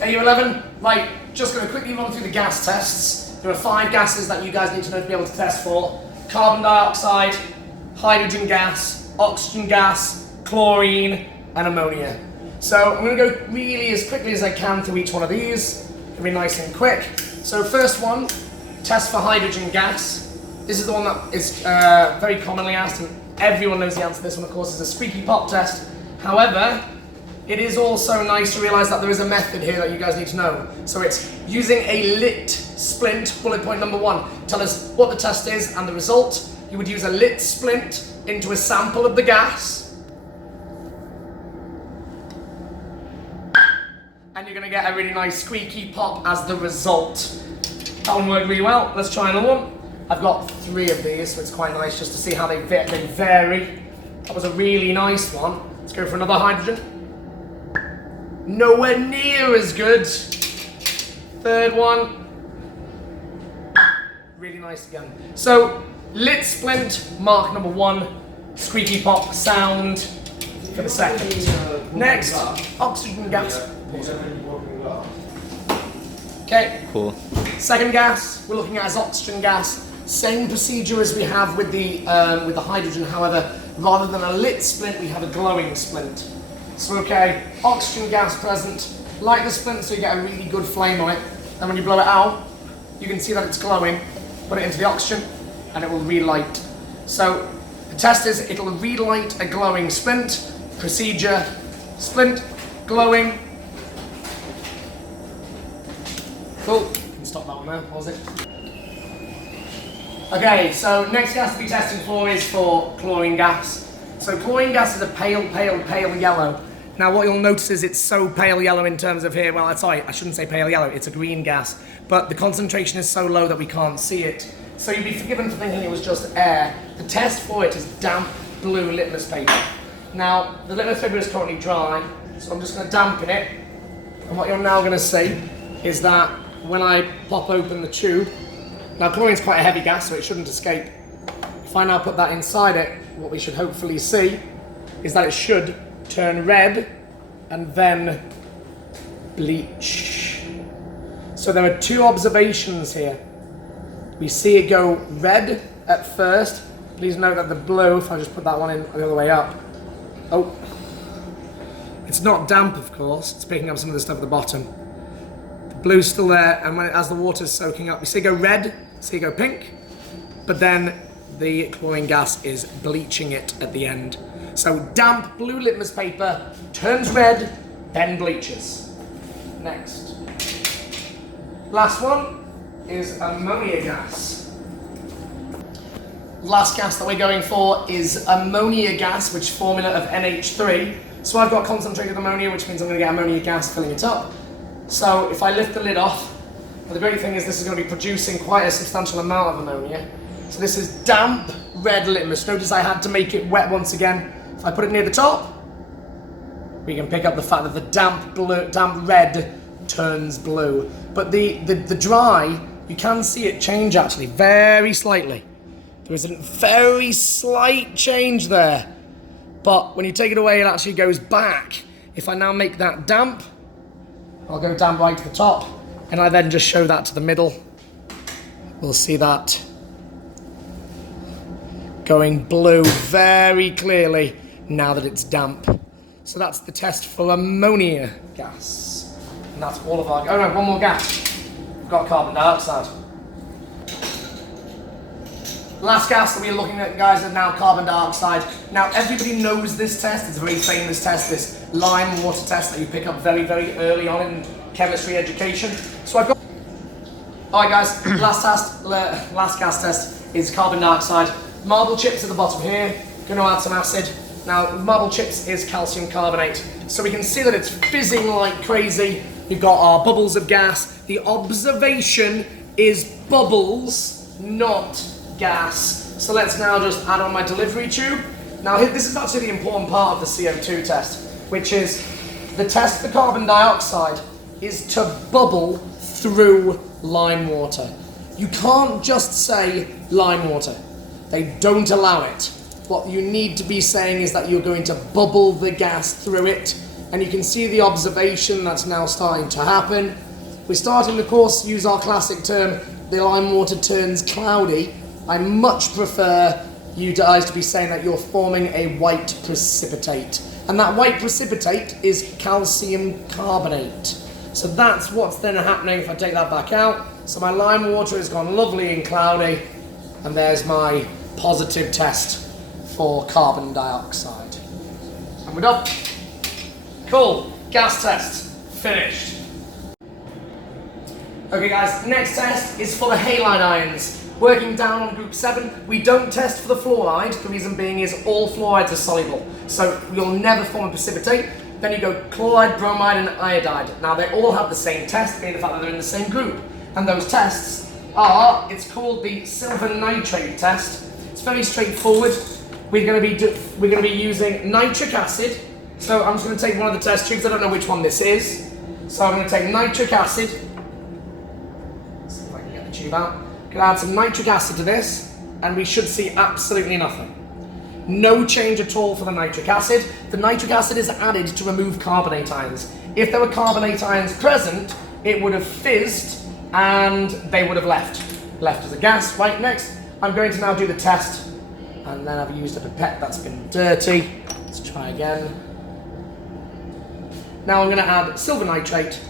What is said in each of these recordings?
AU11, right, just going to quickly run through the gas tests. There are 5 gases that you guys need to know to be able to test for. Carbon dioxide, hydrogen gas, oxygen gas, chlorine, and ammonia. So I'm going to go really as quickly as I can through each one of these. It'll be nice and quick. So first one, test for hydrogen gas. This is the one that is very commonly asked, and everyone knows the answer to this one, of course, is a squeaky pop test. However, it is also nice to realise that there is a method here that you guys need to know. So it's using a lit splint, bullet point number 1. Tell us what the test is and the result. You would use a lit splint into a sample of the gas. And you're going to get a really nice squeaky pop as the result. That one worked really well. Let's try another one. I've got 3 of these, so it's quite nice just to see how they vary. That was a really nice one. Let's go for another hydrogen. Nowhere near as good. Third one. Really nice again. So, lit splint, mark number 1. Squeaky pop sound for the second. Next, oxygen gas. Okay. Cool. Second gas we're looking at is oxygen gas. Same procedure as we have with the hydrogen. However, rather than a lit splint, we have a glowing splint. So okay, oxygen gas present. Light the splint so you get a really good flame on it. And when you blow it out, you can see that it's glowing. Put it into the oxygen, and it will relight. So the test is it'll relight a glowing splint. Procedure: splint, glowing. Cool. You can stop that one there. Pause it. Okay, so next gas to be testing for is for chlorine gas. So chlorine gas is a pale yellow. Now what you'll notice is it's so pale yellow in terms of here, well, sorry, I shouldn't say pale yellow, it's a green gas, but the concentration is so low that we can't see it. So you'd be forgiven for thinking it was just air. The test for it is damp blue litmus paper. Now, the litmus paper is currently dry, so I'm just going to dampen it. And what you're now going to see is that when I pop open the tube, now chlorine's quite a heavy gas, so it shouldn't escape. If I now put that inside it, what we should hopefully see is that it should turn red and then bleach. So there are 2 observations here. We see it go red at first. Please note that the blue, if I just put that one in the other way up, oh, it's not damp, of course, it's picking up some of the stuff at the bottom. The blue's still there, and as the water's soaking up, you see it go red, see it go pink, but then the chlorine gas is bleaching it at the end. So damp blue litmus paper turns red, then bleaches. Next. Last one is ammonia gas. Last gas that we're going for is ammonia gas, which formula of NH3. So I've got concentrated ammonia, which means I'm going to get ammonia gas filling it up. So if I lift the lid off, well, the great thing is this is going to be producing quite a substantial amount of ammonia. So this is damp red litmus. Notice I had to make it wet once again. If I put it near the top, we can pick up the fact that the damp red turns blue. But the dry, you can see it change actually very slightly. There is a very slight change there. But when you take it away, it actually goes back. If I now make that damp, I'll go damp right to the top, and I then just show that to the middle. We'll see that going blue very clearly now that it's damp. So that's the test for ammonia gas. And that's all of our, oh no, one more gas. We've got carbon dioxide. Last gas that we're looking at, guys, is now carbon dioxide. Now everybody knows this test, it's a very famous test, this lime water test that you pick up very, very early on in chemistry education. So I've got, alright guys, last gas test is carbon dioxide. Marble chips at the bottom here, going to add some acid. Now, marble chips is calcium carbonate. So we can see that it's fizzing like crazy. We've got our bubbles of gas. The observation is bubbles, not gas. So let's now just add on my delivery tube. Now, this is actually the important part of the CO2 test, which is the test for carbon dioxide is to bubble through lime water. You can't just say lime water. They don't allow it. What you need to be saying is that you're going to bubble the gas through it. and you can see the observation that's now starting to happen. We're starting, of course, to use our classic term, the lime water turns cloudy. I much prefer you guys to be saying that you're forming a white precipitate. And that white precipitate is calcium carbonate. So that's what's then happening if I take that back out. So my lime water has gone lovely and cloudy, and there's my positive test for carbon dioxide. And we're done. Cool, gas test, finished. Okay guys, next test is for the halide ions. Working down on group 7, we don't test for the fluoride. The reason being is all fluorides are soluble. So you'll never form a precipitate. Then you go chloride, bromide and iodide. Now they all have the same test, being the fact that they're in the same group. And those tests are, it's called the silver nitrate test. It's very straightforward. We're going to be using nitric acid. So I'm just going to take one of the test tubes. I don't know which one this is. So I'm going to take nitric acid. Let's see if I can get the tube out. I'm going to add some nitric acid to this, and we should see absolutely nothing. No change at all for the nitric acid. The nitric acid is added to remove carbonate ions. If there were carbonate ions present, it would have fizzed and they would have left as a gas. Right, next, I'm going to now do the test, and then I've used a pipette that's been dirty. Let's try again. Now I'm going to add silver nitrate,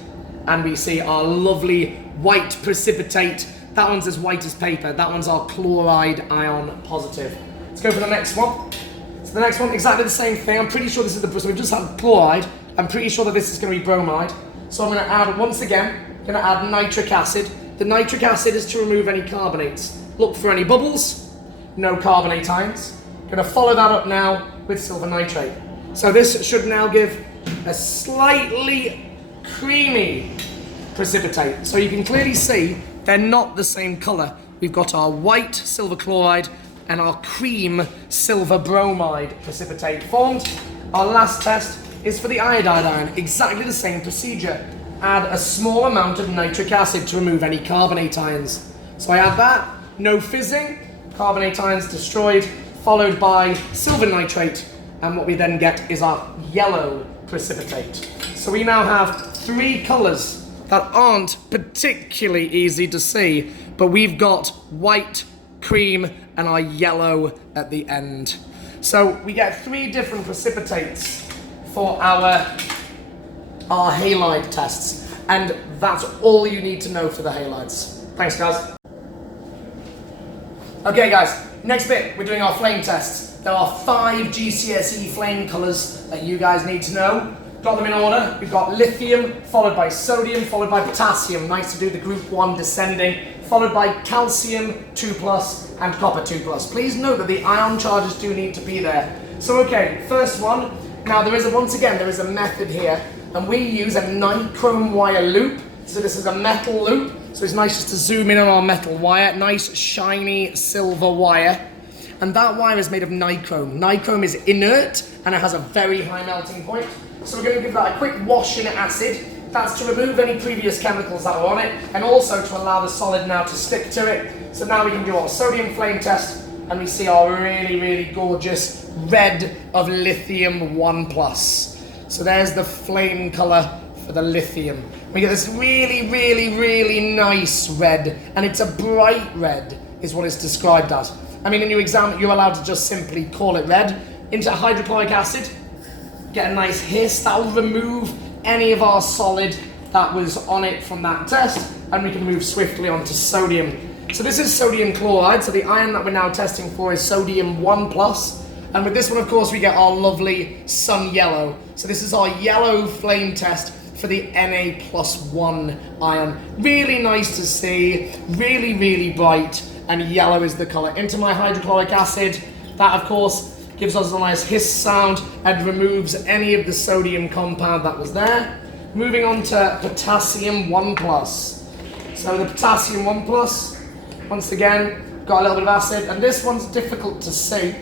and we see our lovely white precipitate. That one's as white as paper. That one's our chloride ion positive. Let's go for the next one. So the next one, exactly the same thing. I'm pretty sure this is so we just had chloride. I'm pretty sure that this is going to be bromide. So I'm going to add, once again, going to add nitric acid. The nitric acid is to remove any carbonates. Look for any bubbles, no carbonate ions. Going to follow that up now with silver nitrate. So this should now give a slightly creamy precipitate. So you can clearly see they're not the same colour. We've got our white silver chloride and our cream silver bromide precipitate formed. Our last test is for the iodide ion. Exactly the same procedure. Add a small amount of nitric acid to remove any carbonate ions. So I add that, no fizzing, carbonate ions destroyed, followed by silver nitrate, and what we then get is our yellow precipitate. So we now have 3 colours that aren't particularly easy to see, but we've got white, cream, and our yellow at the end. So we get 3 different precipitates for our halide tests, and that's all you need to know for the halides. Thanks guys. Okay guys, next bit, we're doing our flame tests. There are 5 GCSE flame colours that you guys need to know. Got them in order. We've got lithium, followed by sodium, followed by potassium. Nice to do the group 1 descending, followed by calcium 2+, and copper 2+. Please note that the ion charges do need to be there. So okay, first one. Now there is once again, there is a method here, and we use a nichrome wire loop. So this is a metal loop. So it's nice just to zoom in on our metal wire. Nice shiny silver wire. And that wire is made of nichrome. Nichrome is inert, and it has a very high melting point. So we're going to give that a quick wash in acid. That's to remove any previous chemicals that are on it, and also to allow the solid now to stick to it. So now we can do our sodium flame test, and we see our really, really gorgeous red of lithium 1+. So there's the flame colour for the lithium. We get this really, really, really nice red, and it's a bright red, is what it's described as. I mean, in your exam, you're allowed to just simply call it red. Into hydrochloric acid, get a nice hiss. That will remove any of our solid that was on it from that test, and we can move swiftly on to sodium. So this is sodium chloride, so the ion that we're now testing for is sodium 1+, and with this one, of course, we get our lovely sun yellow. So this is our yellow flame test for the Na+1 ion. Really nice to see, really, really bright, and yellow is the colour. Into my hydrochloric acid, that, of course, gives us a nice hiss sound and removes any of the sodium compound that was there. Moving on to potassium 1+. So the potassium 1+, once again, got a little bit of acid, and this one's difficult to see.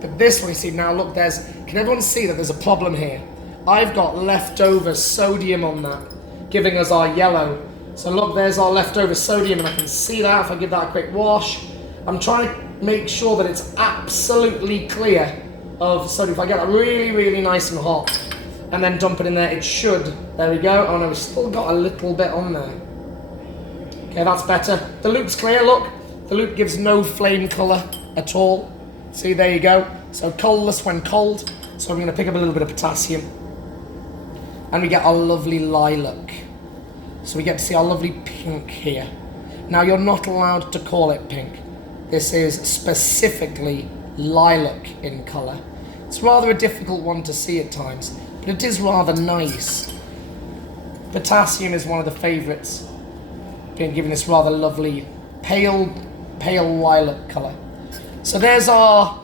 But this one, you see now, look, can everyone see that there's a problem here? I've got leftover sodium on that, giving us our yellow. So look, there's our leftover sodium, and I can see that if I give that a quick wash. I'm trying to make sure that it's absolutely clear of sodium. If I get that really, really nice and hot, and then dump it in there. It should. There we go. Oh no, we've still got a little bit on there. Okay, that's better. The loop's clear, look. The loop gives no flame colour at all. See, there you go. So colourless when cold. So I'm going to pick up a little bit of potassium. And we get our lovely lilac. So we get to see our lovely pink here. Now, you're not allowed to call it pink. This is specifically lilac in colour. It's rather a difficult one to see at times, but it is rather nice. Potassium is one of the favourites, being given this rather lovely pale lilac colour. So there's our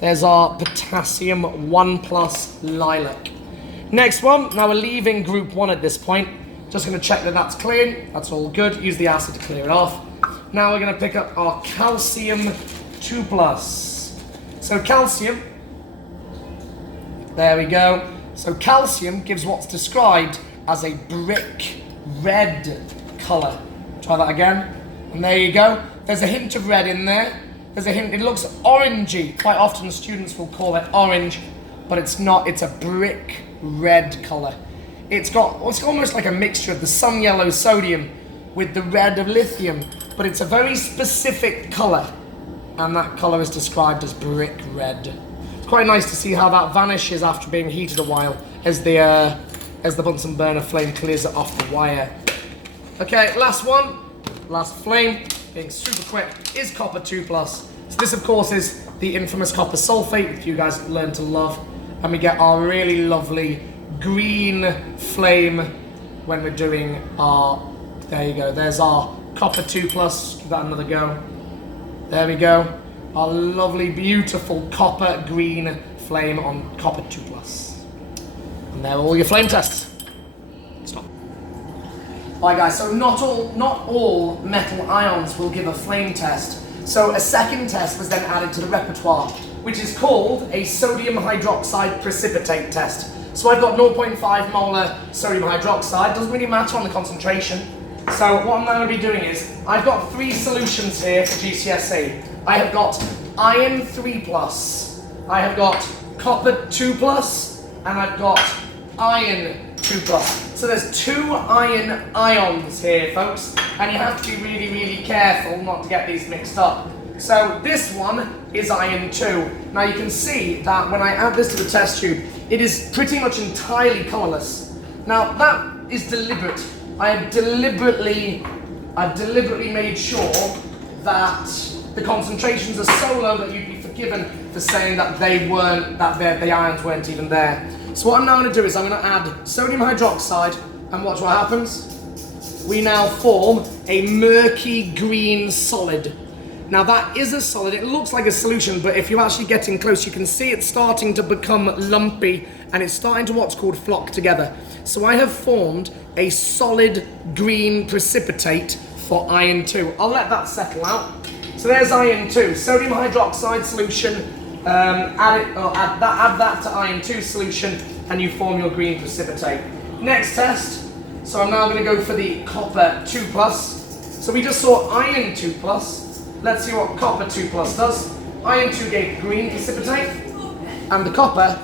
potassium 1+ lilac. Next one, now we're leaving group 1 at this point. Just going to check that that's clean. That's all good. Use the acid to clear it off. Now we're going to pick up our calcium 2+. So calcium, there we go. So calcium gives what's described as a brick red colour. Try that again. And there you go. There's a hint of red in there. There's a hint, it looks orangey. Quite often students will call it orange, but it's not. It's a brick red colour. It's almost like a mixture of the sun yellow sodium with the red of lithium, but it's a very specific colour, and that colour is described as brick red. It's quite nice to see how that vanishes after being heated a while as the Bunsen burner flame clears it off the wire. Okay, last one, last flame, being super quick, is copper 2+. So this, of course, is the infamous copper sulfate, which you guys learn to love, and we get our really lovely green flame when we're doing our, there you go, there's our copper 2+, give that another go. There we go, our lovely, beautiful copper green flame on copper 2+. And there are all your flame tests. Stop. Alright guys, so not all metal ions will give a flame test. So a second test was then added to the repertoire, which is called a sodium hydroxide precipitate test. So I've got 0.5 molar sodium hydroxide, doesn't really matter on the concentration. So what I'm now going to be doing is, I've got 3 solutions here for GCSE. I have got iron 3+, I have got copper 2+, and I've got iron 2+. So there's 2 iron ions here, folks, and you have to be really, really careful not to get these mixed up. So this one is iron 2. Now you can see that when I add this to the test tube, it is pretty much entirely colourless. Now that is deliberate. I've deliberately made sure that the concentrations are so low that you'd be forgiven for saying that the ions weren't even there. So what I'm now going to do is I'm going to add sodium hydroxide, and watch what happens. We now form a murky green solid. Now that is a solid, it looks like a solution, but if you actually get in close, you can see it's starting to become lumpy, and it's starting to what's called flock together. So I have formed a solid green precipitate for iron 2. I'll let that settle out. So there's iron 2, sodium hydroxide solution, add that to iron 2 solution, and you form your green precipitate. Next test, so I'm now going to go for the copper 2+. So we just saw iron 2+. Let's see what copper 2+ does. Iron 2 gave green precipitate, and the copper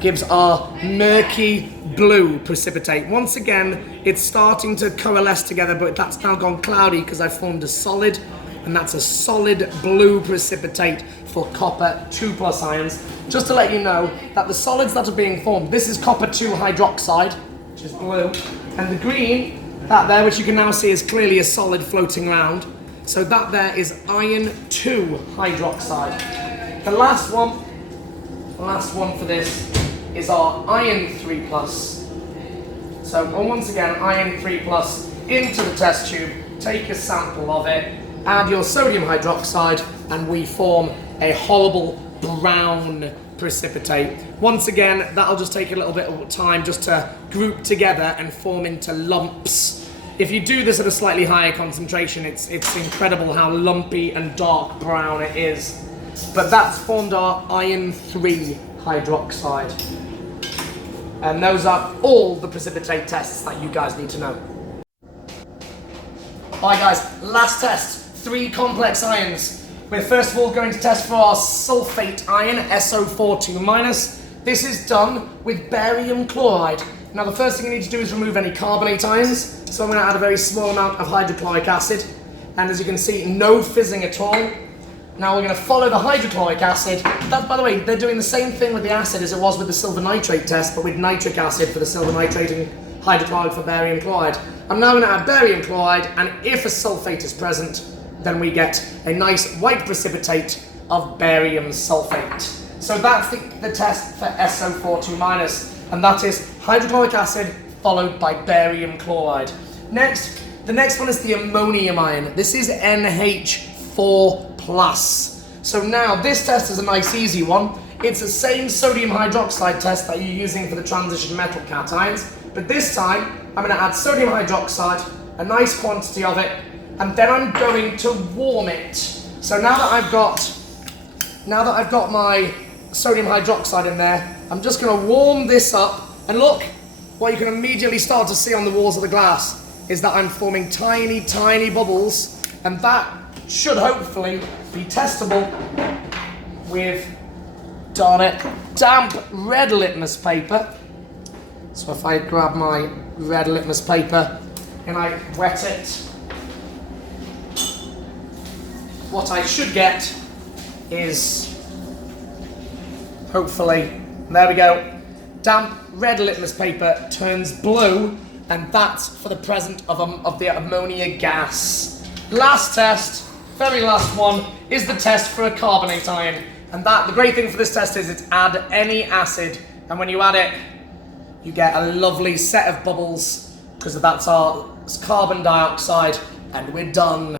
gives our murky blue precipitate. Once again, it's starting to coalesce together, but that's now gone cloudy because I formed a solid, and that's a solid blue precipitate for copper 2+ ions. Just to let you know that the solids that are being formed, this is copper 2 hydroxide, which is blue, and the green, that there, which you can now see is clearly a solid floating around. So that there is iron 2 hydroxide. The last one for this is our iron 3+. So once again, iron 3+ into the test tube, take a sample of it, add your sodium hydroxide, and we form a horrible brown precipitate. Once again, that'll just take a little bit of time just to group together and form into lumps. If you do this at a slightly higher concentration, it's incredible how lumpy and dark brown it is. But that's formed our iron 3 hydroxide. And those are all the precipitate tests that you guys need to know. Alright guys, last test, 3 complex ions. We're first of all going to test for our sulfate ion, SO42-. This is done with barium chloride. Now the first thing you need to do is remove any carbonate ions. So I'm going to add a very small amount of hydrochloric acid. And as you can see, no fizzing at all. Now we're going to follow the hydrochloric acid. That, by the way, they're doing the same thing with the acid as it was with the silver nitrate test, but with nitric acid for the silver nitrate and hydrochloric for barium chloride. I'm now going to add barium chloride, and if a sulfate is present, then we get a nice white precipitate of barium sulfate. So that's the test for SO42-, and that is hydrochloric acid followed by barium chloride. Next, the next one is the ammonium ion. This is NH4+. So now this test is a nice easy one. It's the same sodium hydroxide test that you're using for the transition metal cations, but this time I'm going to add sodium hydroxide, a nice quantity of it, and then I'm going to warm it. So now that I've got my sodium hydroxide in there, I'm just going to warm this up, and look, what you can immediately start to see on the walls of the glass is that I'm forming tiny, tiny bubbles, and that should hopefully be testable with, darn it, damp red litmus paper. So if I grab my red litmus paper and I wet it, what I should get is, hopefully, there we go, damp red litmus paper turns blue, and that's for the presence of the ammonia gas. Last test, very last one, is the test for a carbonate ion. And the great thing for this test is it's add any acid, and when you add it, you get a lovely set of bubbles, because that's our carbon dioxide, and we're done.